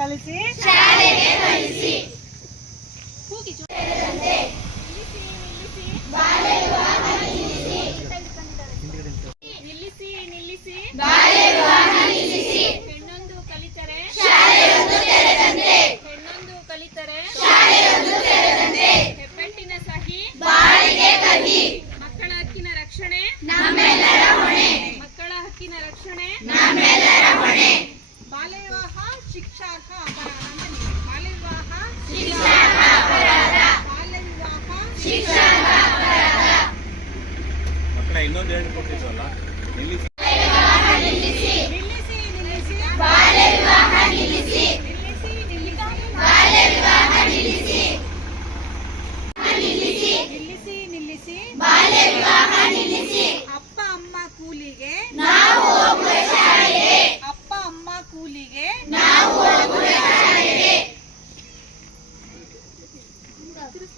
ಕಲಿಸಿ ಶಾಲೆಗೆ ಕಳಿಸಿ. ಬಾಲ್ಯ ವಿವಾಹ ನಿಲ್ಲಿಸಿ. ನಿಲ್ಲಿಸಿ ನಿಲ್ಲಿಸಿ ಬಾಲ್ಯ ವಿವಾಹ ನಿಲ್ಲಿಸಿ. ಹೆಣ್ಣೊಂದು ಕಲಿತರೆ ಶಾಲೆಯೊಂದು ತೆರೆದಂತೆ. ಹೆಣ್ಣೊಂದು ಕಲಿತರೆ ಶಾಲೆಯೊಂದು ತೆರೆದಂತೆ. ಹೆಬ್ಬೆಟ್ಟಿನ ಸಹಿ ಬಾಳಿಗೆ ಕಹಿ. ಮಕ್ಕಳ ಹಕ್ಕಿನ ರಕ್ಷಣೆ ನಮ್ಮೆಲ್ಲರ ಹೊಣೆ. ಮಕ್ಕಳ ಹಕ್ಕಿನ ರಕ್ಷಣೆ ನಮ್ಮೆಲ್ಲರ ಹೊಣೆ. ಬಾಲ್ಯ ವಿವಾಹ ಶಿಕ್ಷಾರ್ಹ ಅಪರಾಧ ಅಂತ ನೀವು. ಬಾಲ್ಯ ವಿವಾಹ ಶಿಕ್ಷಾರ್ಹ ಅಪರಾಧ. ಬಾಲ್ಯ ವಿವಾಹ ಶಿಕ್ಷಾರ್ಹ ಅಪರಾಧ. ಮಕ್ಕಳ ಇನ್ನೊಂದು ಹೇಳ್ಕೊಟ್ಟಿದ್ವಲ್ಲ ನಿಲ್ಲಿಸಿ. ನಿಲ್ಲಿಸಿ. ನಿಲ್ಲಿಸಿ ನಿಲ್ಲಿಸಿ ಬಾಲ್ಯ ವಿವಾಹ ನಿಲ್ಲಿಸಿ. ನಿಲ್ಲಿಸಿ ನಿಲ್ಲಿಸಿ ಬಾಲ್ಯ ವಿವಾಹ ನಿಲ್ಲಿಸಿ. ನಿಲ್ಲಿಸಿ. ನಿಲ್ಲಿಸಿ ನಿಲ್ಲಿಸಿ ಬಾಲ್ಯ ವಿವಾಹ ನಿಲ್ಲಿಸಿ. ಅಪ್ಪ ಅಮ್ಮ ಕೂಲಿಗೆ ನಾವು ಹೋಗುವ ಶಾಲೆಗೆ. ಅಪ್ಪ ಅಮ್ಮ ಕೂಲಿಗೆ ನಾವು ಹೋಗುವ ಶಾಲೆಗೆ.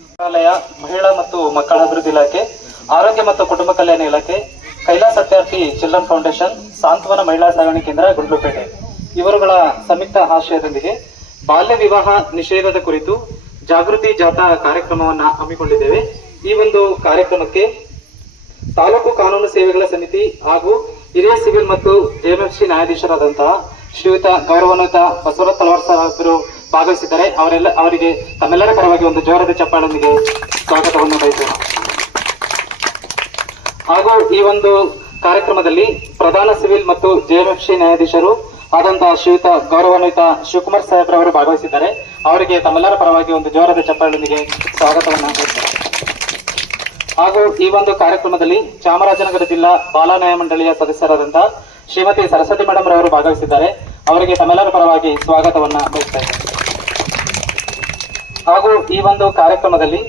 ಮಂತ್ರಾಲಯ, ಮಹಿಳಾ ಮತ್ತು ಮಕ್ಕಳ ಅಭಿವೃದ್ಧಿ ಇಲಾಖೆ, ಆರೋಗ್ಯ ಮತ್ತು ಕುಟುಂಬ ಕಲ್ಯಾಣ ಇಲಾಖೆ, ಕೈಲಾಸ ಸತ್ಯಾರ್ಥಿ ಚಿಲ್ಡ್ರನ್ ಫೌಂಡೇಶನ್, ಸಾಂತ್ವನ ಮಹಿಳಾ ಸಾಗಣೆ ಕೇಂದ್ರ ಗುಂಡ್ಲುಪೇಟೆ ಇವರುಗಳ ಸಂಯುಕ್ತ ಆಶ್ರಯದೊಂದಿಗೆ ಬಾಲ್ಯ ವಿವಾಹ ನಿಷೇಧದ ಕುರಿತು ಜಾಗೃತಿ ಜಾಥಾ ಕಾರ್ಯಕ್ರಮವನ್ನು ಹಮ್ಮಿಕೊಂಡಿದ್ದೇವೆ. ಈ ಒಂದು ಕಾರ್ಯಕ್ರಮಕ್ಕೆ ತಾಲೂಕು ಕಾನೂನು ಸೇವೆಗಳ ಸಮಿತಿ ಹಾಗೂ ಹಿರಿಯ ಸಿವಿಲ್ ಮತ್ತು ಜೆಎಂಎಫ್ಸಿ ನ್ಯಾಯಾಧೀಶರಾದಂತಹ ಶ್ರೀಯುತ ಗೌರವಾನ್ವಿತ ಬಸವರಾಜ್ ತಲವಾರ್ ಸಾಹೇಬರು ಭಾಗವಹಿಸಿದ್ದಾರೆ. ಅವರಿಗೆ ತಮ್ಮೆಲ್ಲರ ಪರವಾಗಿ ಒಂದು ಜೋರದ ಚಪ್ಪಾಳೊಂದಿಗೆ ಸ್ವಾಗತವನ್ನು ಬಯಸೋಣ. ಹಾಗೂ ಈ ಒಂದು ಕಾರ್ಯಕ್ರಮದಲ್ಲಿ ಪ್ರಧಾನ ಸಿವಿಲ್ ಮತ್ತು ಜೆಎಂಎಫ್ಸಿ ನ್ಯಾಯಾಧೀಶರು ಆದಂತಹ ಶ್ರೀಯುತ ಗೌರವಾನ್ವಿತ ಶಿವಕುಮಾರ್ ಸಾಹೇಬ್ರವರು ಭಾಗವಹಿಸಿದ್ದಾರೆ. ಅವರಿಗೆ ತಮ್ಮೆಲ್ಲರ ಪರವಾಗಿ ಒಂದು ಜೋರದ ಚಪ್ಪಾಳೊಂದಿಗೆ ಸ್ವಾಗತವನ್ನು ಬಯಸೋಣ. ಹಾಗೂ ಈ ಒಂದು ಕಾರ್ಯಕ್ರಮದಲ್ಲಿ ಚಾಮರಾಜನಗರ ಜಿಲ್ಲಾ ಬಾಲ ನ್ಯಾಯ ಮಂಡಳಿಯ ಸದಸ್ಯರಾದಂತಹ ಶ್ರೀಮತಿ ಸರಸ್ವತಿ ಮೇಡಮ್ ರವರು ಭಾಗವಹಿಸಿದ್ದಾರೆ. ಅವರಿಗೆ ತಮ್ಮೆಲ್ಲರ ಪರವಾಗಿ ಸ್ವಾಗತವನ್ನ ಬಯಸ್ತಾ ಇದ್ದೇನೆ. ಹಾಗೂ ಈ ಒಂದು ಕಾರ್ಯಕ್ರಮದಲ್ಲಿ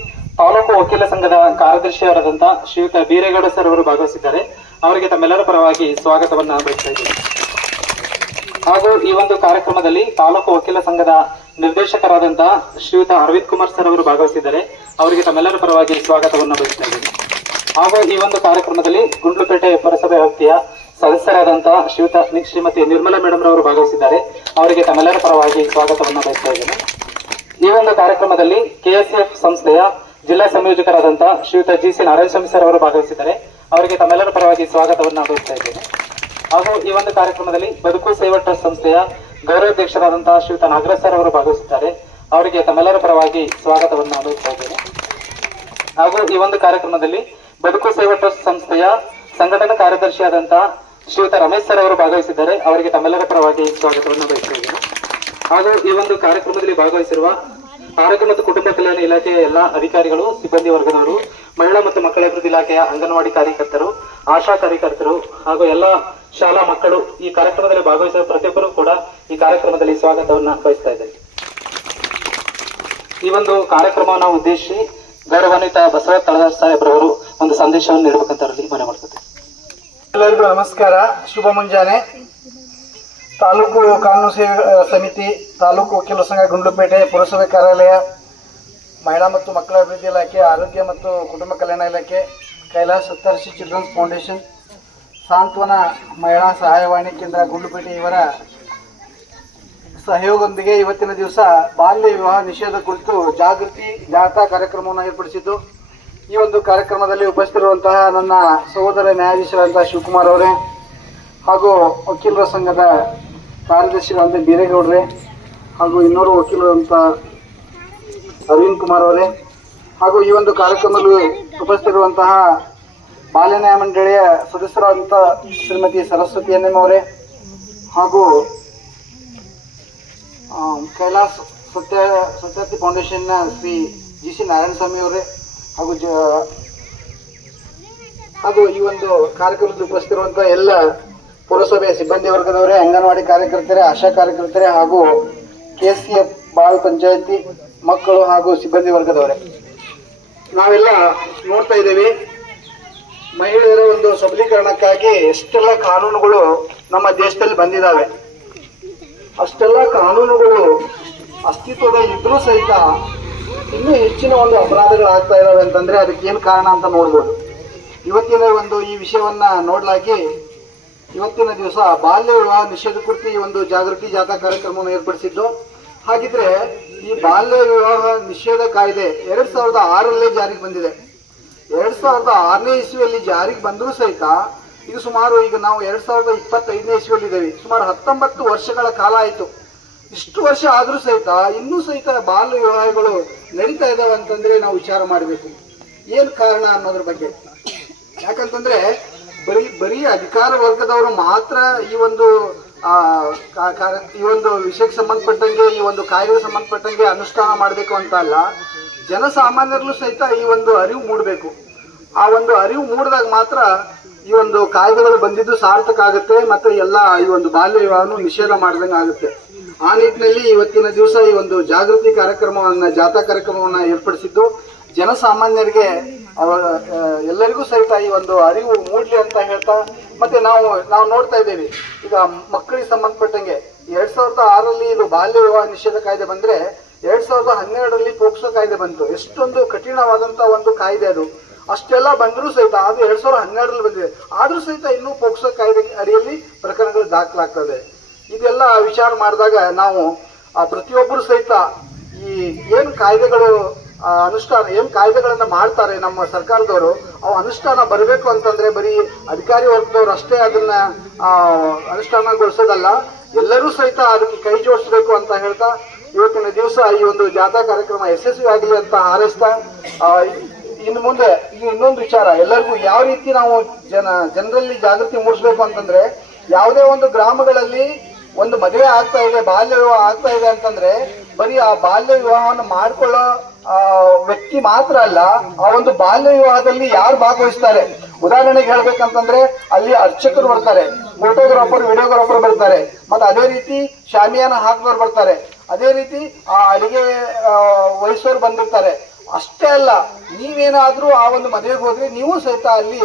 ತಾಲೂಕು ವಕೀಲ ಸಂಘದ ಕಾರ್ಯದರ್ಶಿಯವರಾದಂತಹ ಶ್ರೀಯುತ ಬೀರೇಗೌಡ ಸರ್ ಅವರು ಭಾಗವಹಿಸಿದ್ದಾರೆ. ಅವರಿಗೆ ತಮ್ಮೆಲ್ಲರ ಪರವಾಗಿ ಸ್ವಾಗತವನ್ನ ಬಯಸ್ತಾ ಇದ್ದೇನೆ. ಹಾಗೂ ಈ ಒಂದು ಕಾರ್ಯಕ್ರಮದಲ್ಲಿ ತಾಲೂಕು ವಕೀಲ ಸಂಘದ ನಿರ್ದೇಶಕರಾದಂತಹ ಶ್ರೀಯುತ ಅರವಿಂದ್ ಕುಮಾರ್ ಸರ್ ಅವರು ಭಾಗವಹಿಸಿದ್ದಾರೆ. ಅವರಿಗೆ ತಮ್ಮೆಲ್ಲರ ಪರವಾಗಿ ಸ್ವಾಗತವನ್ನು ಬಯಸ್ತಾ ಇದ್ದೇನೆ. ಹಾಗೂ ಈ ಒಂದು ಕಾರ್ಯಕ್ರಮದಲ್ಲಿ ಗುಂಡ್ಲುಪೇಟೆ ಪುರಸಭೆ ವ್ಯಾಪ್ತಿಯ ಸದಸ್ಯರಾದಂತಹ ಶ್ರೀಮತಿ ನಿರ್ಮಲಾ ಮೇಡಮ್ ರವರು ಭಾಗವಹಿಸಿದ್ದಾರೆ. ಅವರಿಗೆ ತಮ್ಮೆಲ್ಲರ ಪರವಾಗಿ ಸ್ವಾಗತವನ್ನು ಬಯಸ್ತಾ ಇದ್ದೇನೆ. ಈ ಒಂದು ಕಾರ್ಯಕ್ರಮದಲ್ಲಿ ಕೆಎಸ್ಎಫ್ ಸಂಸ್ಥೆಯ ಜಿಲ್ಲಾ ಸಂಯೋಜಕರಾದಂತಹ ಶ್ರೀಯುತ ಜಿಸಿ ನಾರಾಯಣಸ್ವಾಮಿ ಸರ್ ಅವರು ಭಾಗವಹಿಸಿದ್ದಾರೆ. ಅವರಿಗೆ ತಮ್ಮೆಲ್ಲರ ಪರವಾಗಿ ಸ್ವಾಗತವನ್ನು ಬಯಸ್ತಾ ಇದ್ದೇನೆ. ಹಾಗೂ ಈ ಒಂದು ಕಾರ್ಯಕ್ರಮದಲ್ಲಿ ಬದುಕು ಸೇವಾ ಟ್ರಸ್ಟ್ ಸಂಸ್ಥೆಯ ಗೌರವಾಧ್ಯಕ್ಷರಾದಂತಹ ಶ್ರೀಯುತ ನಾಗರಾಜ್ ಸರ್ ಅವರು ಭಾಗವಹಿಸಿದ್ದಾರೆ. ಅವರಿಗೆ ತಮ್ಮೆಲ್ಲರ ಪರವಾಗಿ ಸ್ವಾಗತವನ್ನು ಬಯಸ್ತಾ ಇದ್ದೇನೆ. ಹಾಗೂ ಈ ಒಂದು ಕಾರ್ಯಕ್ರಮದಲ್ಲಿ ಬದುಕು ಸೇವಾ ಟ್ರಸ್ಟ್ ಸಂಸ್ಥೆಯ ಸಂಘಟನಾ ಕಾರ್ಯದರ್ಶಿಯಾದಂತಹ ಶ್ರೀಯುತ ರಮೇಶ್ ಸರ್ ಅವರು ಭಾಗವಹಿಸಿದ್ದಾರೆ. ಅವರಿಗೆ ತಮ್ಮೆಲ್ಲರ ಪರವಾಗಿ ಸ್ವಾಗತವನ್ನು ಬಯಸ್ತಾ ಇದ್ದೇನೆ. ಹಾಗೂ ಈ ಒಂದು ಕಾರ್ಯಕ್ರಮದಲ್ಲಿ ಭಾಗವಹಿಸಿರುವ ಆರೋಗ್ಯ ಮತ್ತು ಕುಟುಂಬ ಕಲ್ಯಾಣ ಇಲಾಖೆಯ ಎಲ್ಲ ಅಧಿಕಾರಿಗಳು, ಸಿಬ್ಬಂದಿ ವರ್ಗದವರು, ಮಹಿಳಾ ಮತ್ತು ಮಕ್ಕಳ ಅಭಿವೃದ್ಧಿ ಇಲಾಖೆಯ ಅಂಗನವಾಡಿ ಕಾರ್ಯಕರ್ತರು, ಆಶಾ ಕಾರ್ಯಕರ್ತರು ಹಾಗೂ ಎಲ್ಲ ಶಾಲಾ ಮಕ್ಕಳು ಈ ಕಾರ್ಯಕ್ರಮದಲ್ಲಿ ಭಾಗವಹಿಸುವ ಪ್ರತಿಯೊಬ್ಬರು ಕೂಡ ಈ ಕಾರ್ಯಕ್ರಮದಲ್ಲಿ ಸ್ವಾಗತವನ್ನ ಬಯಸ್ತಾ ಇದ್ದೇನೆ. ಈ ಒಂದು ಕಾರ್ಯಕ್ರಮವನ್ನು ಉದ್ದೇಶಿಸಿ ಗೌರವಾನ್ವಿತ ಬಸವರಾಜ್ ತಳವಾರ್ ಸಾಹೇಬ್ರವರು ಒಂದು ಸಂದೇಶವನ್ನು ನೀಡಬೇಕಂತ ಮನವಿ ಮಾಡ್ತಾರೆ. ಎಲ್ಲರಿಗೂ ನಮಸ್ಕಾರ, ಶುಭ ಮುಂಜಾನೆ. ತಾಲೂಕು ಕಾನೂನು ಸೇವೆ ಸಮಿತಿ, ತಾಲೂಕು ವಕೀಲ ಸಂಘ ಗುಂಡ್ಲುಪೇಟೆ, ಪುರಸಭೆ ಕಾರ್ಯಾಲಯ, ಮಹಿಳಾ ಮತ್ತು ಮಕ್ಕಳ ಅಭಿವೃದ್ಧಿ ಇಲಾಖೆ, ಆರೋಗ್ಯ ಮತ್ತು ಕುಟುಂಬ ಕಲ್ಯಾಣ ಇಲಾಖೆ, ಕೈಲಾಸ ಸತ್ಯಾರ್ಥಿ ಚಿಲ್ಡ್ರನ್ಸ್ ಫೌಂಡೇಶನ್, ಸಾಂತ್ವನ ಮಹಿಳಾ ಸಹಾಯವಾಣಿ ಕೇಂದ್ರ ಗುಂಡ್ಲುಪೇಟೆ ಇವರ ಸಹಯೋಗದೊಂದಿಗೆ ಇವತ್ತಿನ ದಿವಸ ಬಾಲ್ಯ ವಿವಾಹ ನಿಷೇಧ ಕುರಿತು ಜಾಗೃತಿ ಜಾಥಾ ಕಾರ್ಯಕ್ರಮವನ್ನು ಏರ್ಪಡಿಸಿದ್ದು, ಈ ಒಂದು ಕಾರ್ಯಕ್ರಮದಲ್ಲಿ ಉಪಸ್ಥಿತಿರುವಂತಹ ನನ್ನ ಸಹೋದರ ನ್ಯಾಯಾಧೀಶರಾದಂತಹ ಶಿವಕುಮಾರ್ ಅವರೇ ಹಾಗೂ ವಕೀಲರ ಸಂಘದ ಕಾರ್ಯದರ್ಶಿಗಳಂತ ಬೀರೇಗೌಡ್ರೆ ಹಾಗೂ ಇನ್ನೋರು ವಕೀಲರಂತ ಅರವಿಂದ್ ಕುಮಾರ್ ಅವರೇ ಹಾಗೂ ಈ ಒಂದು ಕಾರ್ಯಕ್ರಮದಲ್ಲಿ ಉಪಸ್ಥಿತಿರುವಂತಹ ಬಾಲ್ಯ ನ್ಯಾಯ ಮಂಡಳಿಯ ಸದಸ್ಯರಾದಂಥ ಶ್ರೀಮತಿ ಸರಸ್ವತಿ ಎನ್ಎಂ ಅವರೇ ಹಾಗೂ ಕೈಲಾಸ ಸತ್ಯಾರ್ಥಿ ಫೌಂಡೇಶನ್ನ ಶ್ರೀ ಜಿಸಿ ನಾರಾಯಣಸ್ವಾಮಿ ಅವರೇ ಹಾಗೂ ಈ ಒಂದು ಕಾರ್ಯಕ್ರಮದಲ್ಲಿ ಉಪಸ್ಥಿತಿರುವಂತಹ ಎಲ್ಲ ಪುರಸಭೆಯ ಸಿಬ್ಬಂದಿ ವರ್ಗದವರೇ, ಅಂಗನವಾಡಿ ಕಾರ್ಯಕರ್ತರೇ, ಆಶಾ ಕಾರ್ಯಕರ್ತರೇ ಹಾಗೂ ಕೆಸಿಎಫ್ ಬಾಳ್ ಪಂಚಾಯತಿ ಮಕ್ಕಳು ಹಾಗೂ ಸಿಬ್ಬಂದಿ ವರ್ಗದವರೇ, ನಾವೆಲ್ಲ ನೋಡ್ತಾ ಇದ್ದೇವೆ ಮಹಿಳೆಯರ ಒಂದು ಸಬಲೀಕರಣಕ್ಕಾಗಿ ಎಷ್ಟೆಲ್ಲ ಕಾನೂನುಗಳು ನಮ್ಮ ದೇಶದಲ್ಲಿ ಬಂದಿದ್ದಾವೆ. ಅಷ್ಟೆಲ್ಲ ಕಾನೂನುಗಳು ಅಸ್ತಿತ್ವದಲ್ಲಿದ್ರೂ ಸಹಿತ ಇನ್ನೂ ಹೆಚ್ಚಿನ ಒಂದು ಅಪರಾಧಗಳಾಗ್ತಾ ಇದ್ದಾವೆ ಅಂತಂದ್ರೆ ಅದಕ್ಕೆ ಏನು ಕಾರಣ ಅಂತ ನೋಡ್ಬೋದು. ಇವತ್ತಿನ ಒಂದು ಈ ವಿಷಯವನ್ನ ನೋಡ್ಲಾಗಿ ಇವತ್ತಿನ ದಿವಸ ಬಾಲ್ಯ ವಿವಾಹ ನಿಷೇಧ ಕುರಿತು ಈ ಒಂದು ಜಾಗೃತಿ ಜಾಥಾ ಕಾರ್ಯಕ್ರಮವನ್ನು ಏರ್ಪಡಿಸಿದ್ದು. ಹಾಗಿದ್ರೆ ಈ ಬಾಲ್ಯ ವಿವಾಹ ನಿಷೇಧ ಕಾಯ್ದೆ 2006 ಜಾರಿಗೆ ಬಂದಿದೆ. 2006ನೇ ಇಸ್ವಿಯಲ್ಲಿ ಜಾರಿಗೆ ಬಂದರೂ ಸಹಿತ ಇದು ಸುಮಾರು, ಈಗ ನಾವು 2025ನೇ ಇಸ್ವಿಯಲ್ಲಿ ಇದ್ದೇವೆ, ಸುಮಾರು 19 ವರ್ಷಗಳ ಕಾಲ ಆಯಿತು. ಇಷ್ಟು ವರ್ಷ ಆದರೂ ಸಹಿತ ಇನ್ನೂ ಸಹಿತ ಬಾಲ್ಯ ವಿವಾಹಗಳು ನಡೀತಾ ಇದ್ದಾವೆ ಅಂತಂದ್ರೆ ನಾವು ವಿಚಾರ ಮಾಡಬೇಕು ಏನು ಕಾರಣ ಅನ್ನೋದ್ರ ಬಗ್ಗೆ. ಯಾಕಂತಂದ್ರೆ ಬರೀ ಅಧಿಕಾರ ವರ್ಗದವರು ಮಾತ್ರ ಈ ಒಂದು ವಿಷಯಕ್ಕೆ ಸಂಬಂಧಪಟ್ಟಂಗೆ, ಈ ಒಂದು ಕಾಯ್ದೆಗೆ ಸಂಬಂಧಪಟ್ಟಂಗೆ ಅನುಷ್ಠಾನ ಮಾಡಬೇಕು ಅಂತ ಅಲ್ಲ, ಜನಸಾಮಾನ್ಯರಲ್ಲೂ ಸಹಿತ ಈ ಒಂದು ಅರಿವು ಮೂಡಬೇಕು. ಆ ಒಂದು ಅರಿವು ಮೂಡಿದಾಗ ಮಾತ್ರ ಈ ಒಂದು ಕಾಯ್ದೆಗಳು ಬಂದಿದ್ದು ಸಾರ್ಥಕ ಆಗುತ್ತೆ, ಮತ್ತೆ ಎಲ್ಲ ಈ ಒಂದು ಬಾಲ್ಯ ವಿವಾಹವನ್ನು ನಿಷೇಧ ಮಾಡ್ದಂಗೆ ಆಗುತ್ತೆ. ಆ ನಿಟ್ಟಿನಲ್ಲಿ ಇವತ್ತಿನ ದಿವಸ ಈ ಒಂದು ಜಾಗೃತಿ ಕಾರ್ಯಕ್ರಮವನ್ನ, ಜಾಥಾ ಕಾರ್ಯಕ್ರಮವನ್ನ ಏರ್ಪಡಿಸಿದ್ದು ಜನಸಾಮಾನ್ಯರಿಗೆ ಎಲ್ಲರಿಗೂ ಸಹಿತ ಈ ಒಂದು ಅರಿವು ಮೂಡ್ಲಿ ಅಂತ ಹೇಳ್ತಾ, ಮತ್ತೆ ನಾವು ನೋಡ್ತಾ ಇದ್ದೇವೆ ಈಗ ಮಕ್ಕಳಿಗೆ ಸಂಬಂಧಪಟ್ಟಂಗೆ 2006ರಲ್ಲಿ ಇದು ಬಾಲ್ಯ ವಿವಾಹ ನಿಷೇಧ ಕಾಯ್ದೆ ಬಂದ್ರೆ 2012ರಲ್ಲಿ ಪೋಕ್ಸೋ ಕಾಯ್ದೆ ಬಂತು. ಎಷ್ಟೊಂದು ಕಠಿಣವಾದಂತ ಒಂದು ಕಾಯ್ದೆ ಅದು. ಅಷ್ಟೆಲ್ಲ ಬಂದರೂ ಸಹಿತ ಅದು 2012ರಲ್ಲಿ ಬಂದಿದೆ. ಆದ್ರೂ ಸಹಿತ ಇನ್ನೂ ಪೋಕ್ಸೋ ಕಾಯ್ದೆ ಅಡಿಯಲ್ಲಿ ಪ್ರಕರಣಗಳು ದಾಖಲಾಗ್ತದೆ. ಇದೆಲ್ಲ ವಿಚಾರ ಮಾಡಿದಾಗ ನಾವು ಪ್ರತಿಯೊಬ್ಬರು ಸಹಿತ ಈ ಏನು ಕಾಯ್ದೆಗಳು ಏನು ಕಾಯ್ದೆಗಳನ್ನ ಮಾಡ್ತಾರೆ ನಮ್ಮ ಸರ್ಕಾರದವರು, ಅವು ಅನುಷ್ಠಾನ ಬರಬೇಕು ಅಂತಂದ್ರೆ ಬರೀ ಅಧಿಕಾರಿ ವರ್ಗದವರು ಅಷ್ಟೇ ಅದನ್ನ ಅನುಷ್ಠಾನಗೊಳಿಸೋದಲ್ಲ, ಎಲ್ಲರೂ ಸಹಿತ ಅದಕ್ಕೆ ಕೈ ಜೋಡಿಸಬೇಕು ಅಂತ ಹೇಳ್ತಾ ಇವತ್ತಿನ ದಿವಸ ಈ ಒಂದು ಜಾಥಾ ಕಾರ್ಯಕ್ರಮ ಯಶಸ್ವಿ ಆಗಲಿ ಅಂತ ಹಾರೈಸ್ತಾ, ಇನ್ನು ಮುಂದೆ ಇನ್ನೊಂದು ವಿಚಾರ, ಎಲ್ಲರಿಗೂ ಯಾವ ರೀತಿ ನಾವು ಜನರಲ್ಲಿ ಜಾಗೃತಿ ಮೂಡಿಸ್ಬೇಕು ಅಂತಂದ್ರೆ, ಯಾವುದೇ ಒಂದು ಗ್ರಾಮಗಳಲ್ಲಿ ಒಂದು ಮದುವೆ ಆಗ್ತಾ ಇದೆ, ಬಾಲ್ಯ ವಿವಾಹ ಆಗ್ತಾ ಇದೆ ಅಂತಂದ್ರೆ ಬರೀ ಆ ಬಾಲ್ಯ ವಿವಾಹವನ್ನು ಮಾಡ್ಕೊಳ್ಳೋ ವ್ಯಕ್ತಿ ಮಾತ್ರ ಅಲ್ಲ, ಆ ಒಂದು ಬಾಲ್ಯ ವಿವಾಹದಲ್ಲಿ ಯಾರು ಭಾಗವಹಿಸ್ತಾರೆ, ಉದಾಹರಣೆಗೆ ಹೇಳ್ಬೇಕಂತಂದ್ರೆ ಅಲ್ಲಿ ಅರ್ಚಕರು ಬರ್ತಾರೆ, ಫೋಟೋಗ್ರಾಫರ್ ವಿಡಿಯೋಗ್ರಾಫರ್ ಬರ್ತಾರೆ, ಮತ್ತೆ ಅದೇ ರೀತಿ ಶಾಮಿಯಾನ ಹಾಕಿದವ್ರು ಬರ್ತಾರೆ, ಅದೇ ರೀತಿ ಆ ಅಡಿಗೆ ವಹಿಸೋರು ಬಂದಿರ್ತಾರೆ. ಅಷ್ಟೇ ಅಲ್ಲ, ನೀವೇನಾದ್ರೂ ಆ ಒಂದು ಮದುವೆಗೆ ಹೋದ್ರೆ ನೀವು ಸಹಿತ ಅಲ್ಲಿ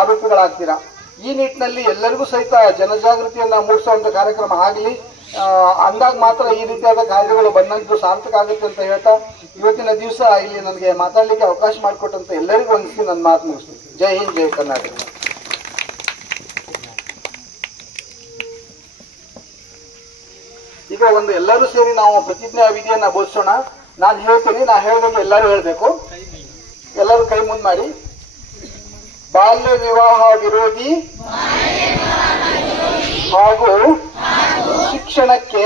ಆರೋಪಿಗಳಾಗ್ತೀರಾ. ಈ ನಿಟ್ಟಿನಲ್ಲಿ ಎಲ್ಲರಿಗೂ ಸಹಿತ ಜನಜಾಗೃತಿಯನ್ನ ಮೂಡಿಸುವಂತ ಕಾರ್ಯಕ್ರಮ ಆಗಲಿ, ಅಂದಾಗ ಮಾತ್ರ ಈ ರೀತಿಯಾದ ಕಾಯ್ದೆಗಳು ಬಂದಂತೂ ಸಾರ್ಥಕ ಆಗುತ್ತೆ ಅಂತ ಹೇಳ್ತಾ ಇವತ್ತಿನ ದಿವಸ ಇಲ್ಲಿ ನನಗೆ ಮಾತಾಡ್ಲಿಕ್ಕೆ ಅವಕಾಶ ಮಾಡಿಕೊಟ್ಟಂತ ಎಲ್ಲರಿಗೂ ವಂದಿಸಿ ನನ್ನ ಮಾತು ಮುಗಿಸ್ತೀನಿ. ಜೈ ಹಿಂದ್, ಜೈ ಕರ್ನಾಟಕ. ಈಗ ಒಂದು ಎಲ್ಲರೂ ಸೇರಿ ನಾವು ಪ್ರತಿಜ್ಞಾ ವಿಧಿಯನ್ನ ಬೋಧಿಸೋಣ. ನಾನು ಹೇಳ್ತೀನಿ, ನಾ ಹೇಳಿದಾಗ ಎಲ್ಲರೂ ಹೇಳ್ಬೇಕು. ಎಲ್ಲರೂ ಕೈ ಮುಂದೆ ಮಾಡಿ. ಬಾಲ್ಯ ವಿವಾಹ ವಿರೋಧಿ ಹಾಗೂ ಶಿಕ್ಷಣಕ್ಕೆ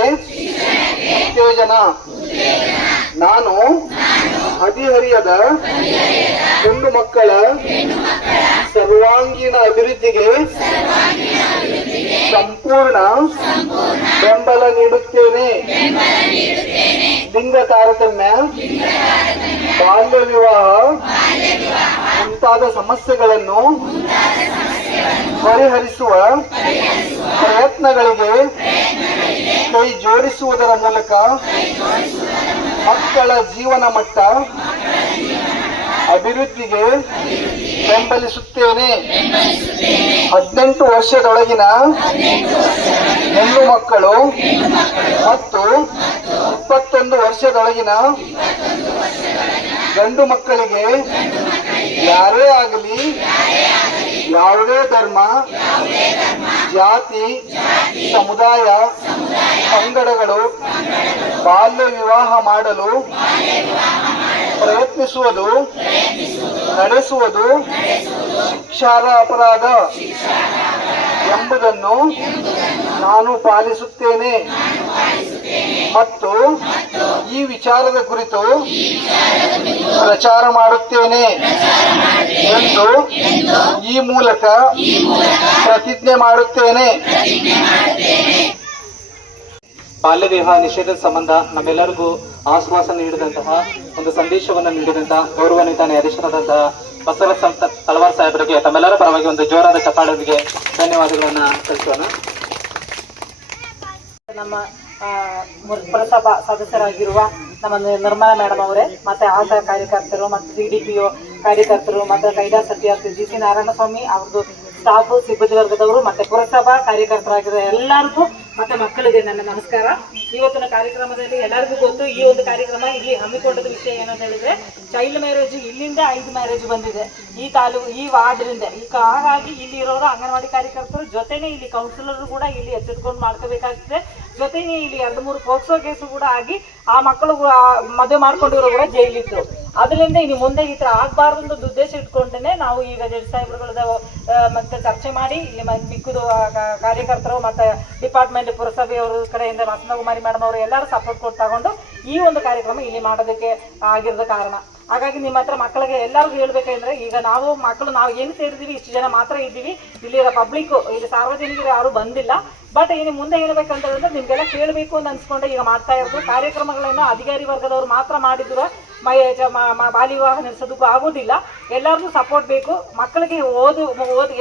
ಉತ್ತೇಜನ. ನಾನು ಹದಿಹರಿಯದ ಗಂಡು ಮಕ್ಕಳ ಸರ್ವಾಂಗೀಣ ಅಭಿವೃದ್ಧಿಗೆ ಸಂಪೂರ್ಣ ಬೆಂಬಲ ನೀಡುತ್ತೇನೆ. ಲಿಂಗ ತಾರತಮ್ಯ, ಬಾಲ್ಯ ವಿವಾಹ ಮುಂತಾದ ಸಮಸ್ಯೆಗಳನ್ನು ಪರಿಹರಿಸುವ ಪ್ರಯತ್ನಗಳಿಗೆ ಕೈ ಜೋಡಿಸುವುದರ ಮೂಲಕ ಮಕ್ಕಳ ಜೀವನ ಮಟ್ಟ ಅಭಿವೃದ್ಧಿಗೆ ಬೆಂಬಲಿಸುತ್ತೇನೆ. 18 ವರ್ಷದೊಳಗಿನ ಹೆಣ್ಣು ಮಕ್ಕಳು ಮತ್ತು 21 ವರ್ಷದೊಳಗಿನ ಗಂಡು ಮಕ್ಕಳಿಗೆ ಯಾರೇ ಆಗಲಿ ಯಾವುದೇ ಧರ್ಮ, ಜಾತಿ, ಸಮುದಾಯ, ಪಂಗಡಗಳು ಬಾಲ್ಯ ವಿವಾಹ ಮಾಡಲು ಪ್ರಯತ್ನಿಸುವುದು, ನಡೆಸುವುದು ಶಿಕ್ಷಾರ್ಹ ಅಪರಾಧ ಎಂಬುದನ್ನು ನಾನು ಪಾಲಿಸುತ್ತೇನೆ ಮತ್ತು ಈ ವಿಚಾರದ ಕುರಿತು ಪ್ರಚಾರ ಮಾಡುತ್ತೇನೆ ಎಂದು ಈ ಮೂಲಕ ಪ್ರತಿಜ್ಞೆ ಮಾಡುತ್ತೇನೆ. ಬಾಲ್ಯ ವಿವಾಹ ನಿಷೇಧದ ಸಂಬಂಧ ನಮ್ಮೆಲ್ಲರಿಗೂ ಆಶ್ವಾಸನೆ ನೀಡಿದಂತಹ ಒಂದು ಸಂದೇಶವನ್ನು ನೀಡಿದಂತಹ ಗೌರವಾನ್ವಿತ ನ್ಯಾಯಾಧೀಶರಾದಂತಹ ಬಸವರಾಜ್ ತಳವಾರ್ ಸಾಹೇಬರಿಗೆ ತಮ್ಮೆಲ್ಲರ ಪರವಾಗಿ ಒಂದು ಜೋರಾದ ಚಪ್ಪಾಳೆಯೊಂದಿಗೆ ಧನ್ಯವಾದಗಳನ್ನ ತಿಳಿಸೋಣ. ನಮ್ಮ ಪುರಸಭಾ ಸದಸ್ಯರಾಗಿರುವ ನಮ್ಮ ನಿರ್ಮಲಾ ಮೇಡಮ್ ಅವರೇ, ಮತ್ತೆ ಆಶಾ ಕಾರ್ಯಕರ್ತರು, ಮತ್ತೆ CDPO ಕಾರ್ಯಕರ್ತರು, ಮತ್ತೆ ಕೈದಾ ಸತ್ಯಾರ್ಥಿ GC ನಾರಾಯಣಸ್ವಾಮಿ ಅವ್ರದ್ದು ಸ್ಟಾಫ್, ಸಿಬ್ಬಂದಿ ವರ್ಗದವರು, ಮತ್ತೆ ಪುರಸಭಾ ಕಾರ್ಯಕರ್ತರಾಗಿರೋ ಎಲ್ಲರಿಗೂ ಮತ್ತೆ ಮಕ್ಕಳಿಗೆ ನನ್ನ ನಮಸ್ಕಾರ. ಇವತ್ತಿನ ಕಾರ್ಯಕ್ರಮದಲ್ಲಿ ಎಲ್ಲರಿಗೂ ಗೊತ್ತು. ಈ ಒಂದು ಕಾರ್ಯಕ್ರಮ ಇಲ್ಲಿ ಹಮ್ಮಿಕೊಂಡದ ವಿಷಯ ಏನಂತ ಹೇಳಿದ್ರೆ ಚೈಲ್ಡ್ ಮ್ಯಾರೇಜ್ ಇಲ್ಲಿಂದ 5 ಮ್ಯಾರೇಜ್ ಬಂದಿದೆ ಈ ವಾರ್ಡ್ರಿಂದ. ಈಗ ಹಾಗಾಗಿ ಇಲ್ಲಿ ಇರೋರು ಅಂಗನವಾಡಿ ಕಾರ್ಯಕರ್ತರು ಜೊತೆನೆ ಇಲ್ಲಿ ಕೌನ್ಸಿಲರ್ ಕೂಡ ಇಲ್ಲಿ ಎಚ್ಚೆತ್ಕೊಂಡು ಮಾಡ್ಕೋಬೇಕಾಗ್ತದೆ. ಜೊತೆಗೆ ಇಲ್ಲಿ 2-3 ಪೋಕ್ಸೋ ಕೇಸು ಕೂಡ ಆಗಿ ಆ ಮಕ್ಕಳು ಮದುವೆ ಮಾಡ್ಕೊಂಡಿರೋ ಕೂಡ ಜೈಲಿತ್ತು. ಅದರಿಂದ ಇನ್ನು ಮುಂದೆ ಈ ತರ ಆಗ್ಬಾರ್ದು ಅಂತ ಉದ್ದೇಶ ಇಟ್ಕೊಂಡೇನೆ ನಾವು ಈಗ ಜಡ್ಜ್ ಸಾಹೇಬ್ರುಗಳದ ಮತ್ತೆ ಚರ್ಚೆ ಮಾಡಿ ಇಲ್ಲಿ ಮಿಕ್ಕುದು ಕಾರ್ಯಕರ್ತರು ಮತ್ತೆ ಡಿಪಾರ್ಟ್ಮೆಂಟ್ ಪುರಸಭೆಯವರು ಕಡೆಯಿಂದ ವಸಂತಕುಮಾರಿ ಮೇಡಮ್ ಅವರು ಎಲ್ಲರೂ ಸಪೋರ್ಟ್ ಕೊಟ್ಟು ತಗೊಂಡು ಈ ಒಂದು ಕಾರ್ಯಕ್ರಮ ಇಲ್ಲಿ ಮಾಡೋದಕ್ಕೆ ಆಗಿರೋದ ಕಾರಣ. ಹಾಗಾಗಿ ನಿಮ್ಮ ಹತ್ರ ಮಕ್ಕಳಿಗೆ ಎಲ್ಲರಿಗೂ ಹೇಳ್ಬೇಕಂದ್ರೆ ಈಗ ನಾವು ಏನು ಸೇರಿದೀವಿ ಇಷ್ಟು ಜನ ಮಾತ್ರ ಇದ್ದೀವಿ. ಇಲ್ಲಿರೋ ಪಬ್ಲಿಕ್ ಇಲ್ಲಿ ಸಾರ್ವಜನಿಕರು ಯಾರು ಬಂದಿಲ್ಲ. ಬಟ್ ಇನ್ನು ಮುಂದೆ ಹೇಳ್ಬೇಕಂತಂದ್ರೆ ನಿಮ್ಗೆಲ್ಲ ಕೇಳಬೇಕು ಅಂತ ಅನ್ಸ್ಕೊಂಡು ಈಗ ಮಾಡ್ತಾ ಇರೋದು ಕಾರ್ಯಕ್ರಮಗಳನ್ನ ಅಧಿಕಾರಿ ವರ್ಗದವ್ರು ಮಾತ್ರ ಮಾಡಿದ್ರು ಬಾಲ್ಯ ವಿವಾಹ ನಿಲ್ಲಿಸೋದಕ್ಕೂ ಆಗೋದಿಲ್ಲ. ಎಲ್ಲರಿಗೂ ಸಪೋರ್ಟ್ ಬೇಕು. ಮಕ್ಕಳಿಗೆ ಓದು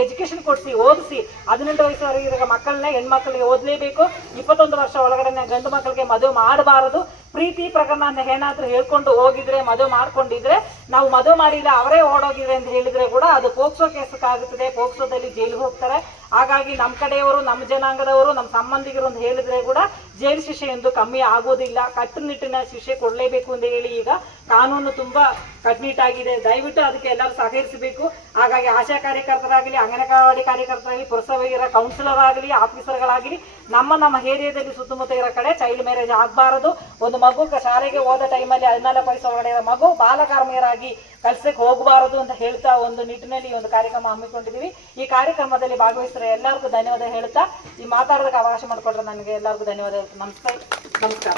ಎಜುಕೇಶನ್ ಕೊಡಿಸಿ ಓದಿಸಿ 18 ವಯಸ್ಸುವರೆಗಿರೋ ಮಕ್ಕಳನ್ನ ಹೆಣ್ಮಕ್ಳಿಗೆ ಓದಲೇಬೇಕು. 21 ವರ್ಷ ಒಳಗಡೆ ಗಂಡು ಮಕ್ಕಳಿಗೆ ಮದುವೆ ಮಾಡಬಾರದು. ಪ್ರೀತಿ ಪ್ರಕರಣ ಏನಾದ್ರೂ ಹೇಳ್ಕೊಂಡು ಹೋಗಿದ್ರೆ ಮದುವೆ ಮಾಡ್ಕೊಂಡಿದ್ರೆ ನಾವು ಮದುವೆ ಮಾಡಿಲ್ಲ ಅವರೇ ಓಡೋಗಿದ್ರೆ ಅಂತ ಹೇಳಿದ್ರೆ ಕೂಡ ಅದು ಪೋಕ್ಸೋ ಕೇಸಕ್ಕಾಗುತ್ತದೆ. ಪೋಕ್ಸೋದಲ್ಲಿ ಜೈಲಿಗೆ ಹೋಗ್ತಾರೆ. ಹಾಗಾಗಿ ನಮ್ಮ ಕಡೆಯವರು ನಮ್ಮ ಜನಾಂಗದವರು ನಮ್ಮ ಸಂಬಂಧಿಕರು ಅಂತ ಹೇಳಿದ್ರೆ ಕೂಡ ಜೈಲು ಶಿಕ್ಷೆ ಎಂದು ಕಮ್ಮಿ ಆಗೋದಿಲ್ಲ. ಕಟ್ಟುನಿಟ್ಟಿನ ಶಿಕ್ಷೆ ಕೊಡಲೇಬೇಕು ಅಂತ ಹೇಳಿ ಈಗ ಕಾನೂನು ತುಂಬಾ ಕಟ್ಟುನಿಟ್ಟಾಗಿದೆ. ದಯವಿಟ್ಟು ಅದಕ್ಕೆ ಎಲ್ಲರೂ ಸಹಕರಿಸಬೇಕು. ಹಾಗಾಗಿ ಆಶಾ ಕಾರ್ಯಕರ್ತರಾಗಲಿ ಅಂಗನವಾಡಿ ಕಾರ್ಯಕರ್ತರಾಗಲಿ ಪುರಸಭೆಯ ಕೌನ್ಸಿಲರ್ ಆಗಲಿ ಆಫೀಸರ್ಗಳಾಗಲಿ ನಮ್ಮ ಏರಿಯಾದಲ್ಲಿ ಸುತ್ತಮುತ್ತ ಇರೋ ಕಡೆ ಚೈಲ್ಡ್ ಮ್ಯಾರೇಜ್ ಆಗಬಾರದು. ಒಂದು ಮಗು ಶಾಲೆಗೆ ಹೋದ ಟೈಮಲ್ಲಿ 14 ವಯಸ್ಸು ಒಳಗಡೆ ಮಗು ಬಾಲಕಾರ್ಮಿಯರಾಗಿ ಕಳ್ಸಕ್ಕೆ ಹೋಗಬಾರದು ಅಂತ ಹೇಳ್ತಾ ಒಂದು ನಿಟ್ಟಿನಲ್ಲಿ ಒಂದು ಕಾರ್ಯಕ್ರಮ ಹಮ್ಮಿಕೊಂಡಿದ್ದೀವಿ. ಈ ಕಾರ್ಯಕ್ರಮದಲ್ಲಿ ಭಾಗವಹಿಸಿರೋ ಎಲ್ಲರಿಗೂ ಧನ್ಯವಾದ ಹೇಳ್ತಾ ಈ ಮಾತಾಡೋದಕ್ಕೆ ಅವಕಾಶ ಮಾಡಿಕೊಟ್ರೆ ನನಗೆ ಎಲ್ಲರಿಗೂ ಧನ್ಯವಾದ ಹೇಳ್ತಾ ನಮಸ್ಕಾರ.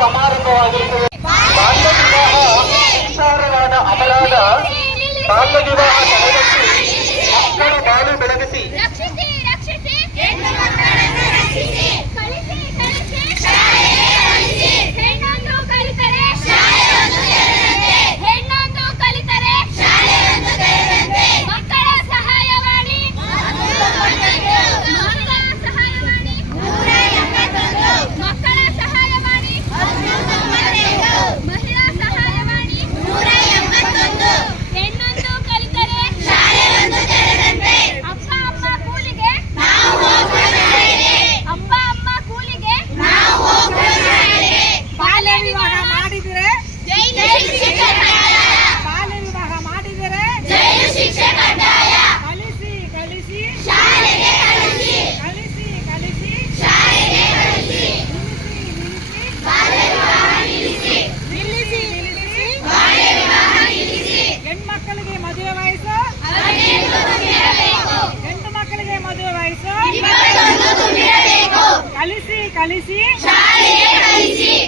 ಸಮಾರಂಭವಾಗಿರುತ್ತದೆ. ಬಾಲ್ಯ ವಿವಾಹ ನಿಸ್ಸಾರವಾದ ಅಪರಾಧ. ಬಾಲ್ಯ ವಿವಾಹ ತಡೆಗಟ್ಟಿ ಮಕ್ಕಳ ಬಾಳು ಬೆಳಗಿಸಿ ಮಕ್ಕಳ ಸಹಾಯವಾಣಿ ಕಲಿಸಿ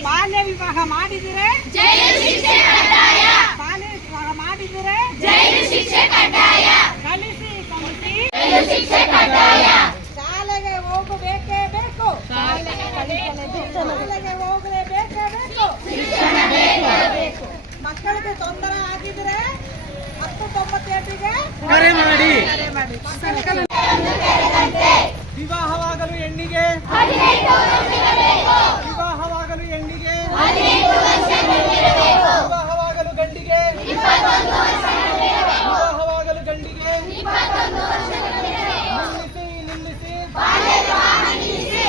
ಬಾಲ್ಯ ವಿವಾಹ ಮಾಡಿದರೆ ಜೈಲು ಶಿಕ್ಷೆ ಕಡ್ಡಾಯ. ಬಾಲ್ಯ ವಿವಾಹ ಮಾಡಿದರೆ ಜೈಲು ಶಿಕ್ಷೆ ಕಡ್ಡಾಯ. ಕಲಿಸಿ ಜೈಲು ಶಿಕ್ಷೆ ಕಡ್ಡಾಯ. ಶಾಲೆಗೆ ಹೋಗಬೇಕೇ ಬೇಕು. ಶಾಲೆಗೆ ಹೋಗಲೇಬೇಕೇ ಬೇಕು. ಶಿಕ್ಷಣ ಬೇಕು. ಮಕ್ಕಳಿಗೆ ತೊಂದರೆ ಆಗಿದ್ರೆ 1098ಗೆ ಕರೆ ಮಾಡಿ. ವಿವಾಹವಾಗಲು ಹೆಣ್ಣಿಗೆ 18 ವರ್ಷವಿರಬೇಕು. ವಿವಾಹವಾಗಲು ಹೆಣ್ಣಿಗೆ 18 ವರ್ಷವಿರಬೇಕು. ವಿವಾಹವಾಗಲು ಗಂಡಿಗೆ 21 ವರ್ಷವಿರಬೇಕು. ವಿವಾಹವಾಗಲು ಗಂಡಿಗೆ 21 ವರ್ಷವಿರಬೇಕು. ನಿಲ್ಲಿಸಿ ಬಾಲ್ಯ ವಿವಾಹ ನಿಲ್ಲಿಸಿ.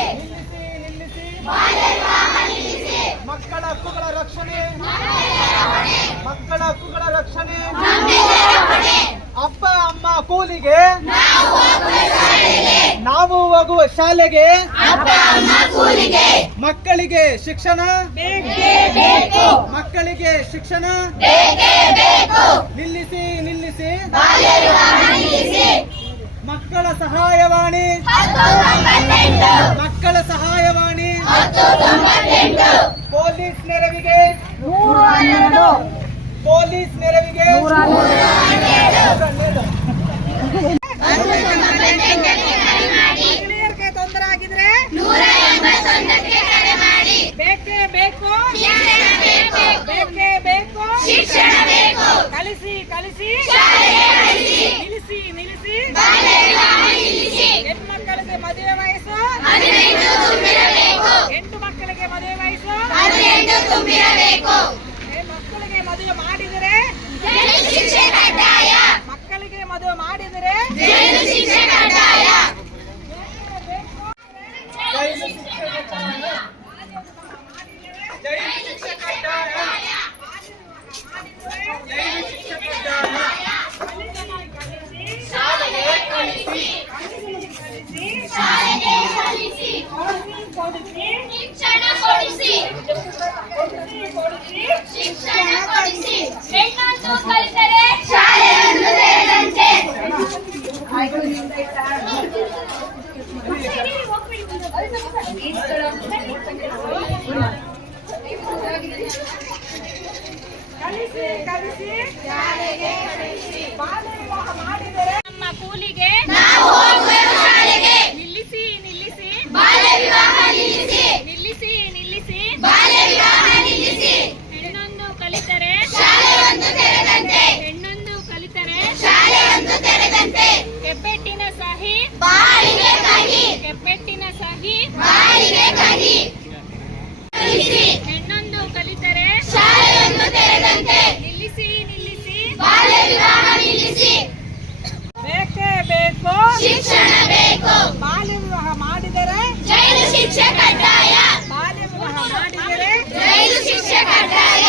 ನಿಲ್ಲಿಸಿ ಬಾಲ್ಯ ವಿವಾಹ ನಿಲ್ಲಿಸಿ. ಮಕ್ಕಳ ಹಕ್ಕುಗಳ ರಕ್ಷಣೆ ನಮ್ಮೆಲ್ಲರ ಹೊಣೆ. ಮಕ್ಕಳ ಹಕ್ಕುಗಳ ರಕ್ಷಣೆ ನಮ್ಮೆಲ್ಲರ ಹೊಣೆ. ಅಪ್ಪ ಅಮ್ಮ ಕೂಲಿಗೆ ನಾವು ಹೋಗುವ ಶಾಲೆಗೆ. ನಾವು ಹೋಗುವ ಶಾಲೆಗೆ ಅಪ್ಪ ಅಮ್ಮ ಕೂಲಿಗೆ. ಮಕ್ಕಳಿಗೆ ಶಿಕ್ಷಣ ಬೇಕೇ ಬೇಕು. ಮಕ್ಕಳಿಗೆ ಶಿಕ್ಷಣ ಬೇಕೇ ಬೇಕು. ನಿಲ್ಲಿಸಿ ಬಾಲ್ಯ ವಿವಾಹ ನಿಲ್ಲಿಸಿ. ಮಕ್ಕಳ ಸಹಾಯವಾಣಿ 1098. ಮಕ್ಕಳ ಸಹಾಯವಾಣಿ 1098. ಪೊಲೀಸ್ ನೆರವಿಗೆ 112 ಪೊಲೀಸ್ ನೆರವಿಗೆ 112. ಮಹಿಳೆಯರಿಗೆ ತೊಂದರೆ ಆಗಿದ್ರೆ 181ಕ್ಕೆ ಕರೆ ಮಾಡಿ. ಬೇಕೇ ಬೇಕು. ಶಿಕ್ಷಣ ಬೇಕು. ಬೇಕೇ ಬೇಕು. ಶಿಕ್ಷಣ ಬೇಕು. ಕಲಿಸಿ ಶಾಲೆಗೆ ಕಳಿಸಿ. ನಿಲ್ಲಿಸಿ ಬಾಲ್ಯ ವಿವಾಹ ನಿಲ್ಲಿಸಿ. ಹೆಣ್ಮಕ್ಕಳಿಗೆ ಮದುವೆ ವಯಸ್ಸು 18 ತುಂಬಿರಬೇಕು. ಹೆಣ್ಣು ಮಕ್ಕಳಿಗೆ ಮದುವೆ ವಯಸ್ಸು 18 ತುಂಬಿರಬೇಕು. ಮಕ್ಕಳಿಗೆ ಮದುವೆ ಮಾಡಿದರೆ ಜೈಲು ಶಿಕ್ಷೆ ಕಡ್ಡಾಯ. ಮಕ್ಕಳಿಗೆ ಮದುವೆ ಮಾಡಿದರೆ ಜೈಲು ಶಿಕ್ಷೆ ಕಡ್ಡಾಯ. ಜೈಲು ಶಿಕ್ಷೆ ಕಡ್ಡಾಯ. ಜೈಲು ಶಿಕ್ಷೆ ಕಡ್ಡಾಯ. ಜೈಲು ಶಿಕ್ಷೆ ಕಡ್ಡಾಯ. ಶಾಲೆಗೆ ಕಳಿಸಿ. ಶಾಲೆಗೆ ಕಳಿಸಿ. ಶಿಕ್ಷಣ ಕೊಡಿಸಿ. ಶಿಕ್ಷಣ ಕೊಡಿಸಿ. ಹೆಣ್ಣೊಂದು ಕಲಿತರೆ ಶಾಲೆಯನ್ನು ತೆರೆದಂತೆ. ಕಲಿಸಿ ಬಾಲ್ಯ ವಿವಾಹ ಮಾಡಿದರೆ ನಮ್ಮ ಕೂಲಿಗೆ ನಾವು ಹೋಗುವ ಶಾಲೆಗೆ. ನಿಲ್ಲಿಸಿ ಬಾಲ್ಯ ವಿವಾಹ ನಿಲ್ಲಿಸಿ. ನಿಲ್ಲಿಸಿ ಬಾಲ್ಯ ವಿವಾಹ ನಿಲ್ಲಿಸಿ. ಹೆಣ್ಣೊಂದು ಕಲಿತರೆ ಶಾಲೆಯೊಂದು ತೆರೆದಂತೆ. ಹೆಣ್ಣೊಂದು ಕಲಿತರೆ ಶಾಲೆಯೊಂದು ತೆರೆದಂತೆ. ಕೆಬ್ಬೆಟ್ಟಿನ ಸಹಿ ಬಾಳಿಗೆ ಕಹಿ. ಕೆಬ್ಬೆಟ್ಟಿನ ಸಹಿ ಬಾಳಿಗೆ ಕಹಿ. ಕಲಿಸಿ. ಹೆಣ್ಣೊಂದು ಕಲಿತರೆ ಶಾಲೆಯೊಂದು ತೆರೆದಂತೆ. ನಿಲ್ಲಿಸಿ ಬಾಲ್ಯ ವಿವಾಹ ನಿಲ್ಲಿಸಿ. ಬೇಕೇ ಬೇಕು. ಶಿಕ್ಷಣ ಬೇಕು. ಬಾಲ್ಯ ವಿವಾಹ ಮಾಡಿದರೆ ಜೈಲು ಶಿಕ್ಷೆ ಕಡ್ಡಾಯ. ಬಾಲ್ಯ ವಿವಾಹ ಮಾಡಿದರೆ ಜೈಲು ಶಿಕ್ಷೆ ಕಡ್ಡಾಯ.